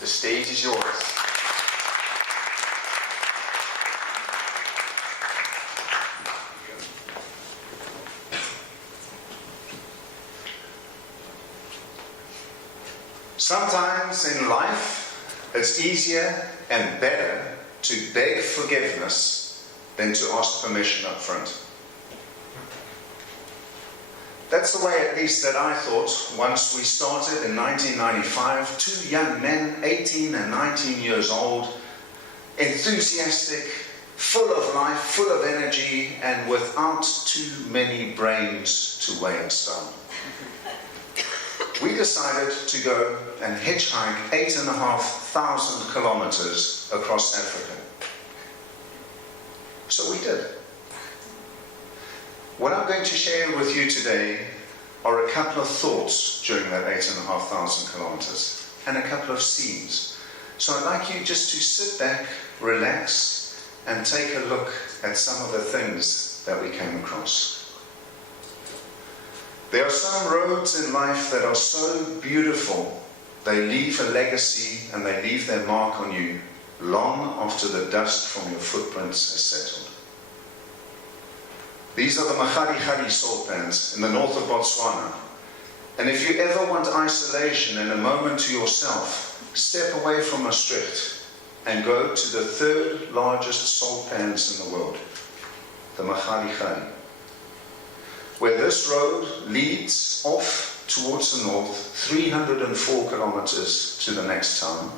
The stage is yours. Sometimes in life, it's easier and better to beg forgiveness than to ask permission up front. That's the way, at least, that I thought once we started in 1995. Two young men, 18 and 19 years old, enthusiastic, full of life, full of energy, and without too many brains to weigh us down. We decided to go and hitchhike 8,500 kilometers across Africa. So we did. What I'm going to share with you today are a couple of thoughts during that 8,500 kilometers and a couple of scenes. So I'd like you just to sit back, relax, and take a look at some of the things that we came across. There are some roads in life that are so beautiful, they leave a legacy and they leave their mark on you long after the dust from your footprints has settled. These are the Mahadi salt pans in the north of Botswana. And if you ever want isolation and a moment to yourself, step away from Maastricht and go to the third largest salt pans in the world, the Mahadi, where this road leads off towards the north 304 kilometers to the next town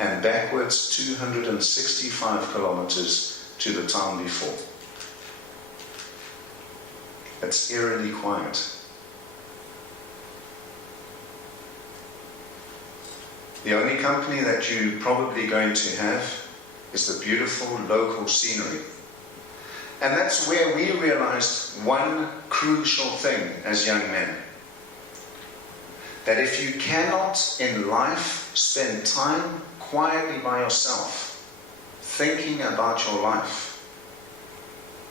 and backwards 265 kilometers to the town before. It's eerily quiet. The only company that you're probably going to have is the beautiful local scenery. And that's where we realized one crucial thing as young men. That if you cannot in life spend time quietly by yourself, thinking about your life,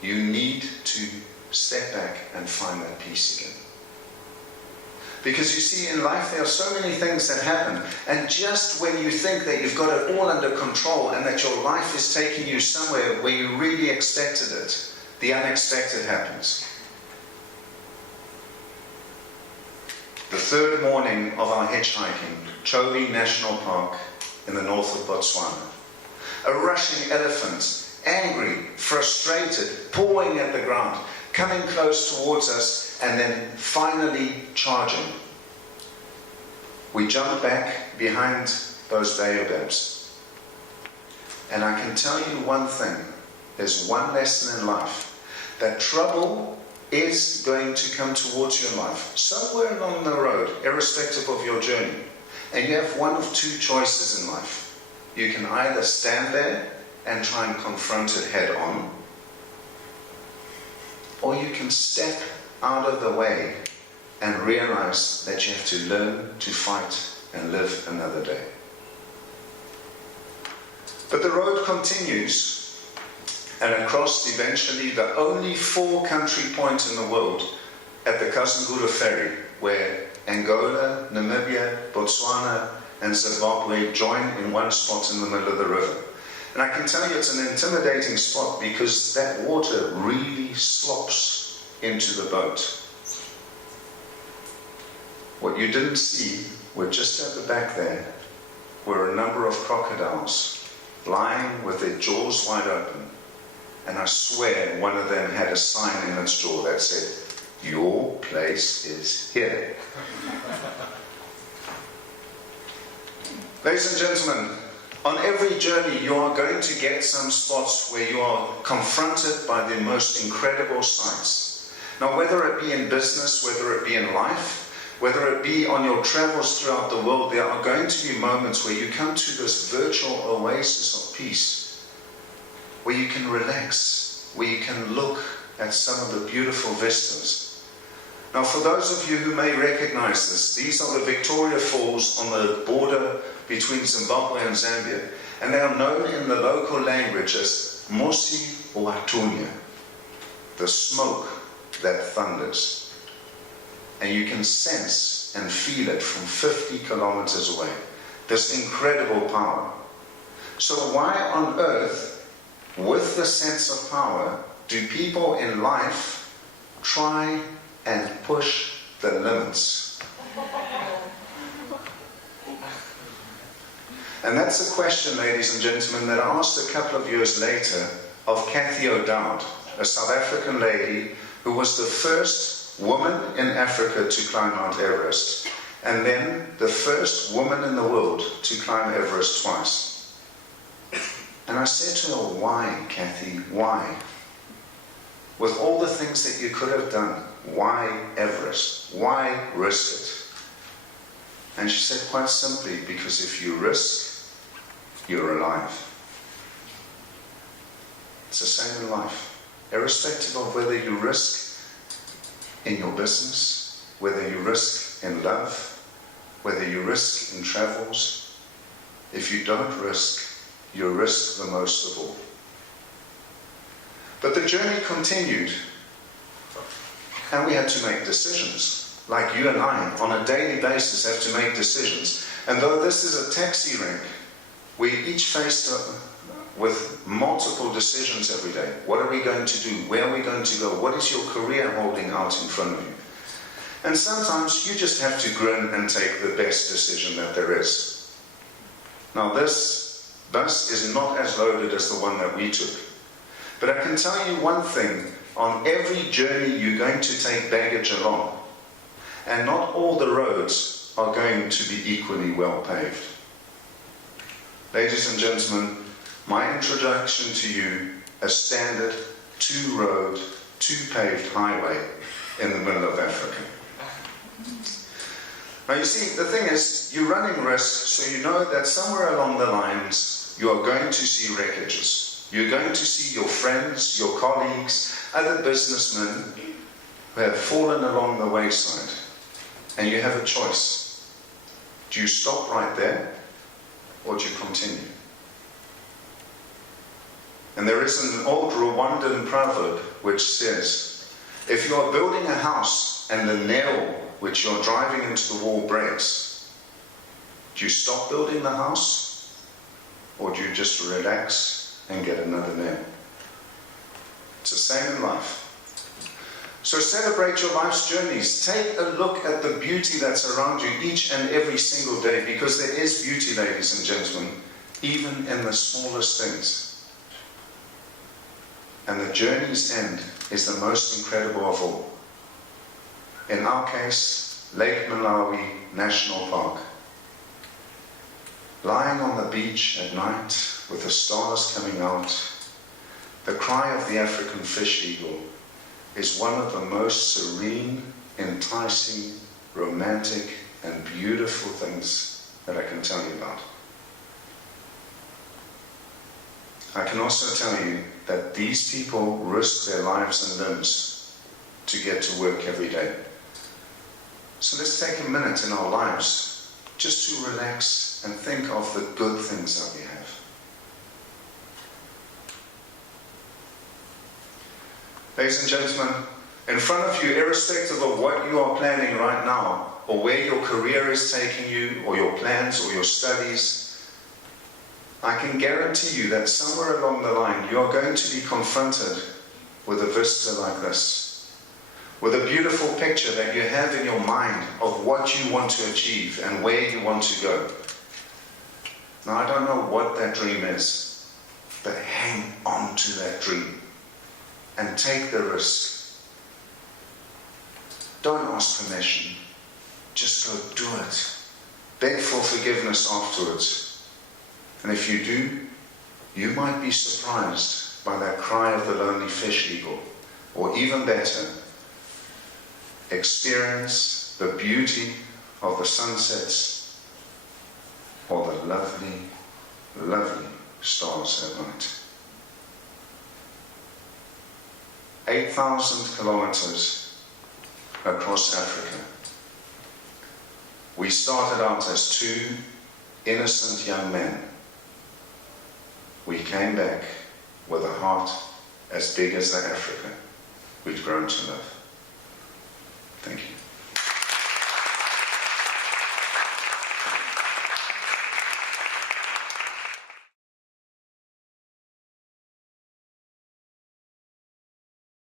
you need to step back and find that peace again. Because you see, in life there are so many things that happen, and just when you think that you've got it all under control and that your life is taking you somewhere where you really expected it, the unexpected happens. The third morning of our hitchhiking, Chobe National Park in the north of Botswana. A rushing elephant, angry, frustrated, pawing at the ground, coming close towards us and then finally charging. We jumped back behind those baobabs. And I can tell you one thing, there's one lesson in life, that trouble is going to come towards your life, somewhere along the road, irrespective of your journey. And you have one of two choices in life. You can either stand there and try and confront it head on, or you can step out of the way and realize that you have to learn to fight and live another day. But the road continues and across eventually the only 4-country point in the world at the Kazungula ferry, where Angola, Namibia, Botswana and Zimbabwe join in one spot in the middle of the river. And I can tell you it's an intimidating spot because that water really slops into the boat. What you didn't see were just at the back there were a number of crocodiles lying with their jaws wide open. And I swear one of them had a sign in its jaw that said, "Your place is here." Ladies and gentlemen, on every journey you are going to get some spots where you are confronted by the most incredible sights. Now, whether it be in business, whether it be in life, whether it be on your travels throughout the world, there are going to be moments where you come to this virtual oasis of peace, where you can relax, where you can look at some of the beautiful vistas. Now, for those of you who may recognize this, these are the Victoria Falls on the border between Zimbabwe and Zambia, and they are known in the local language as Mosi or Atunya, the smoke that thunders. And you can sense and feel it from 50 kilometers away. this incredible power. So why on earth, with the sense of power, do people in life try and push the limits? And that's a question, ladies and gentlemen, that I asked a couple of years later of Cathy O'Dowd, a South African lady who was the first woman in Africa to climb Mount Everest, and then the first woman in the world to climb Everest twice. And I said to her, why, Cathy, why? With all the things that you could have done, why Everest? Why risk it? And she said, quite simply, because if you risk, you're alive. It's the same in life. Irrespective of whether you risk in your business, whether you risk in love, whether you risk in travels, if you don't risk, you risk the most of all. But the journey continued, and we had to make decisions. Like you and I, on a daily basis, have to make decisions. And though this is a taxi rank, we each faced with multiple decisions every day. What are we going to do? Where are we going to go? What is your career holding out in front of you? And sometimes you just have to grin and take the best decision that there is. Now this bus is not as loaded as the one that we took. But I can tell you one thing, on every journey you're going to take baggage along, and not all the roads are going to be equally well paved. Ladies and gentlemen, my introduction to you, a standard 2-road, 2-paved highway in the middle of Africa. Now you see, the thing is, you're running risks, so you know that somewhere along the lines you are going to see wreckages. You're going to see your friends, your colleagues, other businessmen who have fallen along the wayside. And you have a choice. Do you stop right there, or do you continue? And there is an old Rwandan proverb which says, if you are building a house and the nail which you're driving into the wall breaks, do you stop building the house, or do you just relax and get another nail? It's the same in life. So celebrate your life's journeys. Take a look at the beauty that's around you each and every single day, because there is beauty, ladies and gentlemen, even in the smallest things. And the journey's end is the most incredible of all. In our case, Lake Malawi National Park. Lying on the beach at night with the stars coming out, the cry of the African fish eagle is one of the most serene, enticing, romantic, and beautiful things that I can tell you about. I can also tell you that these people risk their lives and limbs to get to work every day. So let's take a minute in our lives just to relax and think of the good things that we have. Ladies and gentlemen, in front of you, irrespective of what you are planning right now, or where your career is taking you, or your plans, or your studies, I can guarantee you that somewhere along the line, you are going to be confronted with a vista like this, with a beautiful picture that you have in your mind of what you want to achieve and where you want to go. Now, I don't know what that dream is, but hang on to that dream and take the risk. Don't ask permission. Just go do it. Beg for forgiveness afterwards. And if you do, you might be surprised by that cry of the lonely fish eagle. Or even better, experience the beauty of the sunsets or the lovely, lovely stars at night. 8,000 kilometers across Africa. We started out as 2 innocent young men. We came back with a heart as big as the Africa we'd grown to love. Thank you.